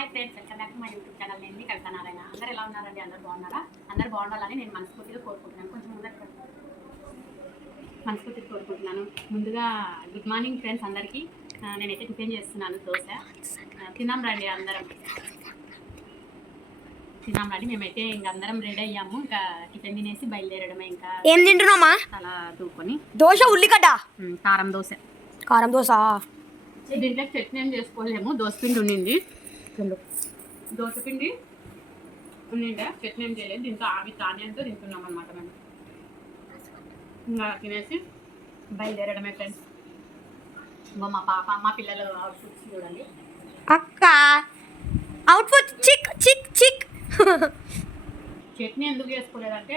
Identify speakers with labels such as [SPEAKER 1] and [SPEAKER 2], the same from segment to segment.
[SPEAKER 1] Hi friends welcome back my YouTube channel. నేను కవిత నారాయణ. అందరూ ఎలా ఉన్నారండి? అందరూ బాగున్నారా? అందరూ బాగుండాలని నేను మనస్ఫూర్తిగా కోరుకుంటున్నాను. కొంచెం ముందర మనస్ఫూర్తిగా కోరుకుంటున్నాను. ముందుగా గుడ్ మార్నింగ్ ఫ్రెండ్స్ అందరికీ. నేనైతే టిఫిన్ చేస్తున్నాను దోశ. తిన్నాం రండి అందరం. తిన్నాం రండి. మేమైతే ఇంక అందరం రెడీ అయ్యాము. ఇంకా టిఫిన్ తినేసి బయలుదేరడమే ఇంకా.
[SPEAKER 2] ఏం తింటున్నామా
[SPEAKER 1] అలా దూకొని.
[SPEAKER 2] దోశ ఉల్లిగడ్డ?
[SPEAKER 1] కారం దోశ.
[SPEAKER 2] కారం దోశ.
[SPEAKER 1] దీంట్లో చట్నీ ఏం చేసుకోలేము. దోసపిండి ఉండింది. దోసపిండి ఉండిండే చట్నీ ఏం చేయలేదు. దీంతో ఆవి తానేంతో తింటున్నాం అనమాట మేము. ఇంకా తినేసి బయలుదేరడమే ఫ్రెండ్స్. ఇంకో మా పాప మా పిల్లలు అవుట్ఫిట్స్ చూడండి.
[SPEAKER 2] అక్క! అవుట్ఫుట్ చిక్ చిక్ చిక్.
[SPEAKER 1] చట్నీ ఎందుకు చేసుకోలేదంటే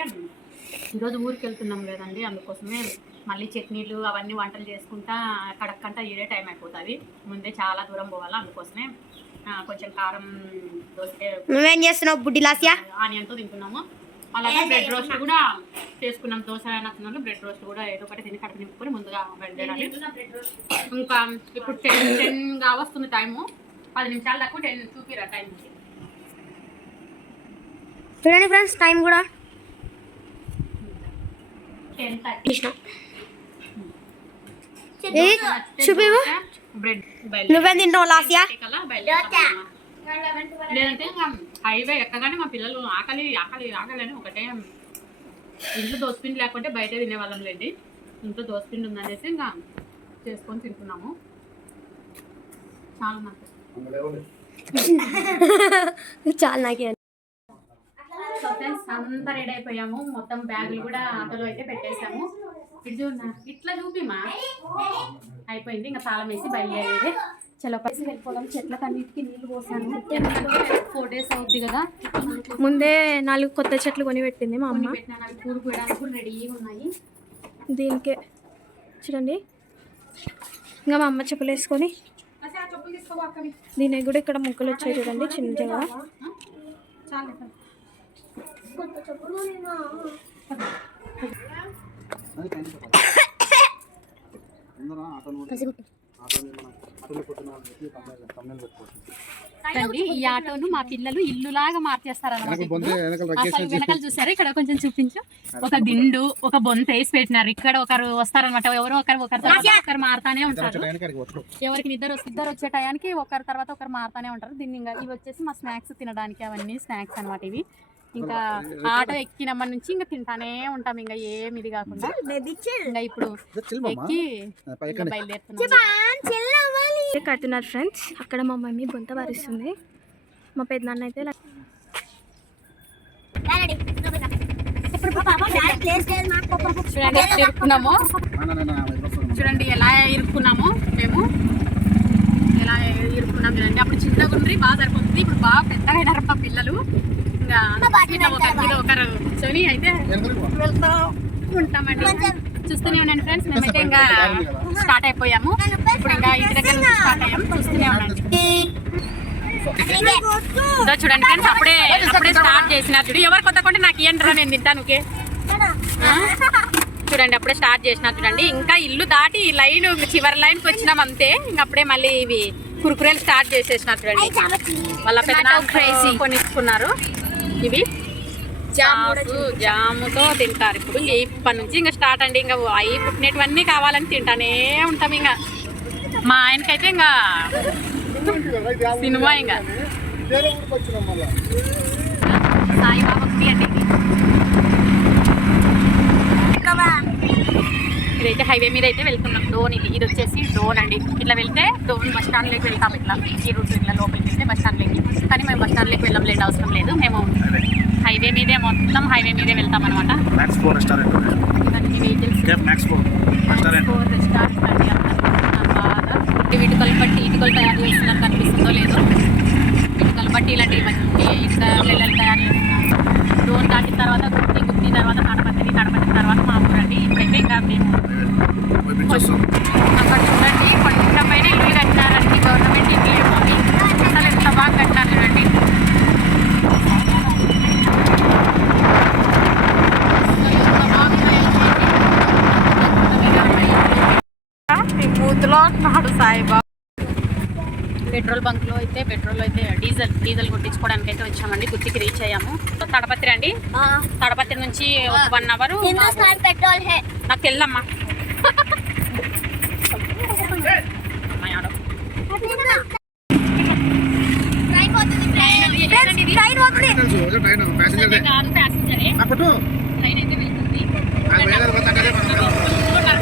[SPEAKER 1] ఈరోజు ఊరికి వెళ్తున్నాం లేదండి అందుకోసమే మళ్ళీ చట్నీలు అవన్నీ వంటలు చేసుకుంటా కడక్కంటా ఇదే టైం అయిపోతుంది. ముందే చాలా దూరం పోవాలా అందుకోసమే కొంచెం కారం
[SPEAKER 2] నువ్వేం చేస్తున్నావు బుడ్డి లాస్యా
[SPEAKER 1] ఆనియన్తో తింటున్నాము. అలాగే బ్రెడ్ రోస్ట్ కూడా చేసుకున్నాం. దోశ నచ్చినాలు బ్రెడ్ రోస్ట్ కూడా ఏదో ఒకటి తిని కడుపు నింపుకొని ముందుగా బయలుదేరాలి. ఇంకా ఇప్పుడు టెన్ టెన్గా వస్తుంది టైము. పది నిమిషాలు దాకా టెన్ చూపిరా టైం.
[SPEAKER 2] చూడండి ఫ్రెండ్స్ టైం కూడా.
[SPEAKER 1] Ten thirty.
[SPEAKER 2] చూపివు
[SPEAKER 1] బ్రెడ్
[SPEAKER 2] నువ్వేం తింటావు లాస్యా?
[SPEAKER 1] లేదంటే హైవే ఎక్కగానే మా పిల్లలు ఆకలి ఆకలి ఆకలి అని ఒకటే ఇంట్లో దోసపిండి లేకుంటే బయట తినేవాళ్ళం లేండి. ఇంట్లో దోసపిండి ఉందనేసి ఇంకా చేసుకొని తింటున్నాము. చాలా
[SPEAKER 2] చాలా నాకే
[SPEAKER 1] సో ఫ్రెండ్స్ అంతా రెడీ అయిపోయాము. మొత్తం బ్యాగులు కూడా ఆటోలో అయితే పెట్టేశాము. ఇట్లా చూపిమా? అయిపోయింది ఇంకా తాళం వేసి బయలుదేరేది. చలో పైసి వెళ్ళిపోదాం చెట్లకు అన్నిటికీ నీళ్ళు పోసాను. ఫోర్ డేస్ అవుద్ది కదా.
[SPEAKER 2] ముందే నాలుగు కొత్త చెట్లు కొని పెట్టింది మా అమ్మ.
[SPEAKER 1] అవి కూడా రెడీగా ఉన్నాయి.
[SPEAKER 2] దీనికే. చూడండి. ఇంకా మా అమ్మ చెప్పులు వేసుకొని దీనికి కూడా ఇక్కడ ముక్కలు వచ్చాయి చూడండి చిన్నగా.
[SPEAKER 1] చాలు రండి ఈ ఆటోను మా పిల్లలు ఇల్లులాగా మార్చేస్తారు అసలు వెనకాల చూసారు? ఇక్కడ కొంచెం చూపించు. ఒక దిండు ఒక బొంత వేసి పెట్టినారు. ఇక్కడ ఒకరు వస్తారనమాట ఎవరో ఒకరు ఒకరి తర్వాత ఒకరు మారుతానే ఉంటారు. ఎవరికి నిద్ర వస్తే ఇద్దరు వచ్చే టయానికి ఒకరి తర్వాత ఒకరు మారుతానే ఉంటారు. దీన్ని ఇంకా ఇవి వచ్చేసి మా స్నాక్స్ తినడానికి అవన్నీ స్నాక్స్ అన్నమాట ఇవి. ఇంకా ఆటో ఎక్కినప్పటి నుంచి ఇంకా తింటానే ఉంటాం. ఇంకా ఏమి ఇది కాకుండా. ఇంకా ఇప్పుడు ఎక్కి బయలుదేరుతున్నాం.
[SPEAKER 2] కడుతున్నారు ఫ్రెండ్స్ అక్కడ మా మమ్మీ బొంత వారిస్తుంది. మా పెద్దనాన్న అయితే
[SPEAKER 1] చూడండి ఇరుక్కున్నాము. చూడండి ఎలా ఇరుక్కున్నాము మేము. ఎలా ఇరుక్కున్నాం చూడండి. అప్పుడు చిన్నగా ఉండ్రి బాగా సరిపోతుంది. ఇప్పుడు బాగా పెద్దగా అయినారు మా పిల్లలు. ఇంకా ఒకరి కూర్చొని అయితే ఉంటామండి చూస్తూనే ఉండండి ఫ్రెండ్స్ మేమైతే ఇంకా స్టార్ట్ అయిపోయాము. ఇప్పుడు ఇంకా ఇంటి దగ్గర నుంచి స్టార్ట్ అయ్యాము చూస్తూనే ఉండండి. చూడండి ఫ్రెండ్స్ అప్పుడే అప్పుడే స్టార్ట్ చేసినారు చూడు ఎవరు కొత్త కొంటే నాకు ఏంటరా నేను తింటాను ఓకే? చూడండి అప్పుడే స్టార్ట్ చేసిన చూడండి. ఇంకా ఇల్లు దాటి లైన్ చివరి లైన్కి వచ్చినాం అంతే. ఇంక అప్పుడే మళ్ళీ ఇవి కురుకురేలు స్టార్ట్ చేసేసిన చూడండి. వాళ్ళ పెద్ద కొనిచ్చుకున్నారు ఇవి. జాము జాముతో తింటారు. ఇప్పుడు ఇంక ఇప్పటి నుంచి ఇంకా స్టార్ట్ అండి. ఇంకా అవి పుట్టినటువన్నీ కావాలని తింటానే ఉంటాం ఇంకా. మా ఆయనకైతే ఇంకా సినిమా ఇంకా. సాయిబాబాకి అండి. ఇదైతే హైవే మీద అయితే వెళ్తున్నాం. డోన్ ఇది. ఇది వచ్చేసి డోన్ అండి. ఇట్లా వెళ్తే డోన్ బస్ స్టాండ్లోకి వెళ్తాం ఇట్లా. ఈ రూట్ ఇట్లా లోపలికి వెళ్తే బస్ స్టాండ్లోకి. బస్ స్టాండ్లోకి వెళ్ళలేదు అవసరం లేదు. మేము హైవే మీదే మొత్తం హైవే మీదే వెళ్తాం అనమాట
[SPEAKER 3] మ్యాక్స్ ఫోర్ రెస్టారెంట్
[SPEAKER 1] అన్ని vehicles
[SPEAKER 3] cafe Max four restaurant
[SPEAKER 1] four restaurants అండి. అక్కడ బాగా ఇటుకలు బట్టి ఇటుకలు తయారు చేస్తున్నారు కనిపిస్తుందో లేదో. ఇటుకలు బట్టి ఇలాంటి ఇవన్నీ ఇటుక పిల్లలు తయారు చేస్తున్నారు డోన్ దాటిన తర్వాత గుత్తి గుత్తి తర్వాత కడపత్తి కడపత్తి తర్వాత మా ఊరండి ఇప్పుడైతే ఇంకా మేము
[SPEAKER 3] పంపించేస్తాం
[SPEAKER 1] అక్కడ చూడండి కొండ పైన ఇల్లు కట్టినారండి గవర్నమెంట్ ఇల్లు ఏమో అవి. అసలు ఎంత బాగా కట్టినారు చూడండి అసలు ఎంత బాగున్నాయండి. ఈ మూతిలో నాడు సాయిబాబా పెట్రోల్ బంక్లో అయితే పెట్రోల్ అయితే డీజిల్ డీజిల్ కొట్టించుకోవడానికి అయితే వచ్చామండి. గుర్తికి రీచ్ అయ్యాము. తడపత్రి అండి? తడపత్రి నుంచి ఒక వన్ అవర్
[SPEAKER 2] పెట్రోల్
[SPEAKER 1] నాకు తెల్లమ్మా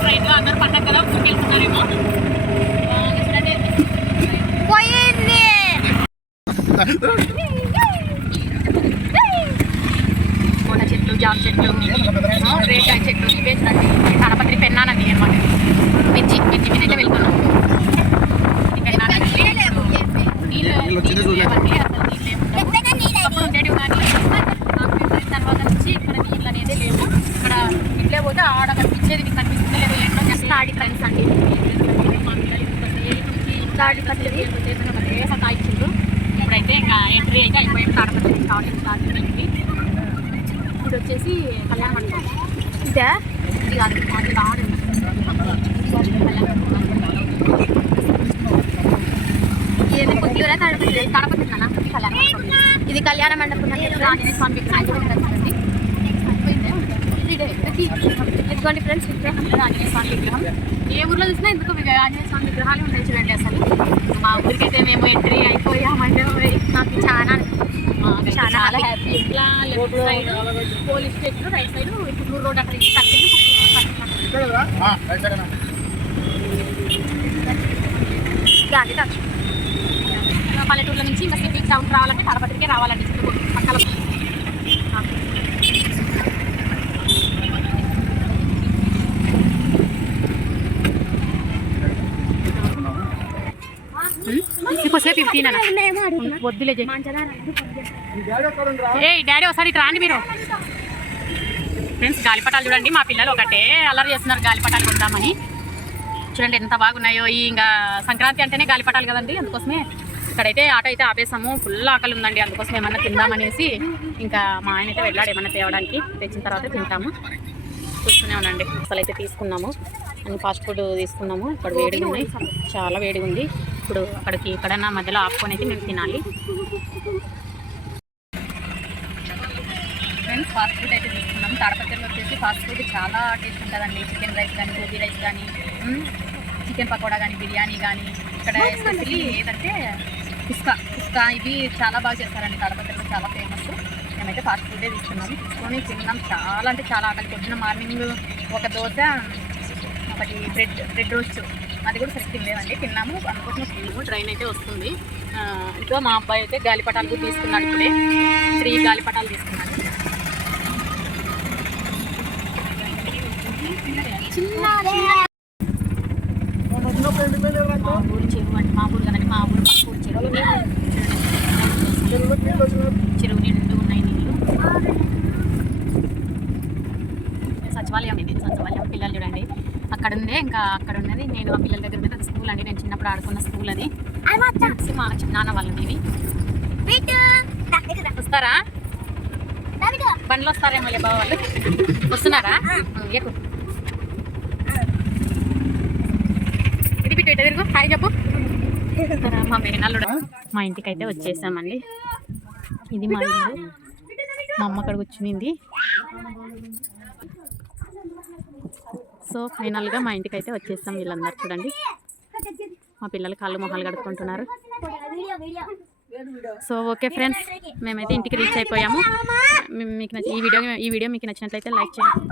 [SPEAKER 2] ట్రైన్
[SPEAKER 1] అందరు పట్టకలో
[SPEAKER 2] ముందుకెళ్తున్నారేమో
[SPEAKER 1] కోట చెట్లు జామ చెట్లు రేగాయ చెట్లు ఇవే తాడపత్రి పెన్నానండి అనమాట మిర్చి మిర్చి మీద అయితే వెళ్తున్నాం. ఆడ ఆడి ఫ్రెండ్స్ అండి. మా పిల్లలు ఇప్పుడైతే ఇంకా ఎంట్రీ అయితే అయిపోయింది. తాడపత్రి కావాలి స్టార్ట్ అయింది ఇప్పుడు వచ్చేసి కళ్యాణ మండపం.
[SPEAKER 2] ఇదే?
[SPEAKER 1] ఇది కాదు అది రాడు
[SPEAKER 2] ఇది పుత్తూరా తడపతి
[SPEAKER 1] తాడపత్రి నాన్న కళ్యాణ మండపం.
[SPEAKER 2] ఇది కళ్యాణ మండపం
[SPEAKER 1] ఆంజనేయ స్వామి విగ్రహం. ఇదే, ఇది
[SPEAKER 2] ఇదిగోండి ఫ్రెండ్స్ విగ్రహం
[SPEAKER 1] ఆంజనేయ స్వామి విగ్రహం? ఏ ఊర్లో చూసినా ఎందుకు ఆంజనేయ స్వామి విగ్రహాలు ఉంటాయి చూడండి అసలు. మా ఊరికైతే మేము ఎంట్రీ అయిపోయామంటే నాకు చాలా మాకు చాలా హ్యాపీ ఇట్లా left side police station right side Puttur road అక్కడ
[SPEAKER 2] తాకు
[SPEAKER 1] పల్లెటూర్ల నుంచి ఇంకా సిటీ టౌన్ రావాలంటే తాడపత్రికే రావాలండి. చుట్టూ ఫిఫ్టీన్ అన్న వద్దులే ఏ డాడీ ఒకసారి రాండి మీరు. ఫ్రెండ్స్ గాలిపటాలు చూడండి మా పిల్లలు ఒకటే అల్లరి చేస్తున్నారు గాలిపటాలు కొందామని. చూడండి ఎంత బాగున్నాయో. ఈ ఇంకా సంక్రాంతి అంటేనే గాలిపటాలు కదండి అందుకోసమే ఇక్కడైతే ఆటో అయితే ఆపేసాము. ఫుల్ ఆకలి ఉందండి అందుకోసం ఏమన్నా తిందామనేసి ఇంకా మా ఆయన అయితే వెళ్ళాడు ఏమన్నా తేవడానికి. తెచ్చిన తర్వాత తింటాము. చూస్తూనే ఉండండి. అసలు అయితే తీసుకున్నాము. అన్ని ఫాస్ట్ ఫుడ్ తీసుకున్నాము. ఇక్కడ వేడిగా ఉన్నాయి. చాలా వేడిగా ఉంది. ఇప్పుడు అక్కడికి ఎక్కడన్నా మధ్యలో ఆపుకొని అయితే మేము తినాలి. ఫ్రెండ్స్ ఫాస్ట్ ఫుడ్ అయితే తీసుకున్నాం. తాడపత్రిలో వచ్చేసి ఫాస్ట్ ఫుడ్ చాలా టేస్ట్ ఉంటుందండి. చికెన్ రైస్ కానీ గోబీ రైస్ కానీ చికెన్ పకోడా కానీ బిర్యానీ కానీ ఇక్కడ ఎస్పెషల్లీ ఏదంటే కుస్కా. కుస్కా ఇవి చాలా బాగా చేస్తారండి. తాడపత్రిలో చాలా ఫేమస్ మేమైతే ఫాస్ట్ ఫుడే తీసుకున్నాం. తీసుకొని తిన్నాం. చాలా అంటే చాలా. ఆకలి పొద్దున మార్నింగ్ ఒక దోశ ఒకటి బ్రెడ్ బ్రెడ్ రోస్ట్ అది కూడా సరిగ్గా తినలేదండి తిన్నాము. అందుకోసం తిన్నాము ట్రైన్ అయితే వస్తుంది. ఇంకా మా అబ్బాయి అయితే గాలిపటాలు కూడా తీసుకున్నాడు ఇప్పుడే. త్రీ గాలిపటాలు తీసుకున్నాడు. మా ఊరు చెరువు అంటే మా ఊరు కదండి. మా ఊరు పక్క ఊరు చెరువు. చెరువు నిండు ఉన్నాయి నీళ్ళు. సచివాలయం ఇది. సచివాలయం పిల్లలు చూడండి. అక్కడ ఉందే ఇంకా అక్కడ ఉన్నది నేను ఆ పిల్లల దగ్గర ఉన్నది. అది స్కూల్ అండి. నేను చిన్నప్పుడు ఆడుకున్న స్కూల్ అది. మా నాన్న వాళ్ళది. ఇది వస్తారా? బండ్లు వస్తారేమో లే బావ వాళ్ళు. వస్తున్నారా? ఎక్కువ ఇది బిట్టు ఇటు తిరుగు. హాయ్ చెప్పు. మా మేనల్లుడు. మా ఇంటికి అయితే వచ్చేసామండి. ఇది మా ఇల్లు. మా అమ్మ అక్కడ కూర్చునింది. సో ఫైనల్గా మా ఇంటికి అయితే వచ్చేస్తాం వీళ్ళందరూ చూడండి. మా పిల్లలు కాళ్ళు మొహాలు కడుక్కుంటున్నారు. సో ఓకే ఫ్రెండ్స్ మేమైతే ఇంటికి రీచ్ అయిపోయాము. మీకు నచ్చి ఈ వీడియో ఈ వీడియో మీకు నచ్చినట్లయితే లైక్ చేయండి.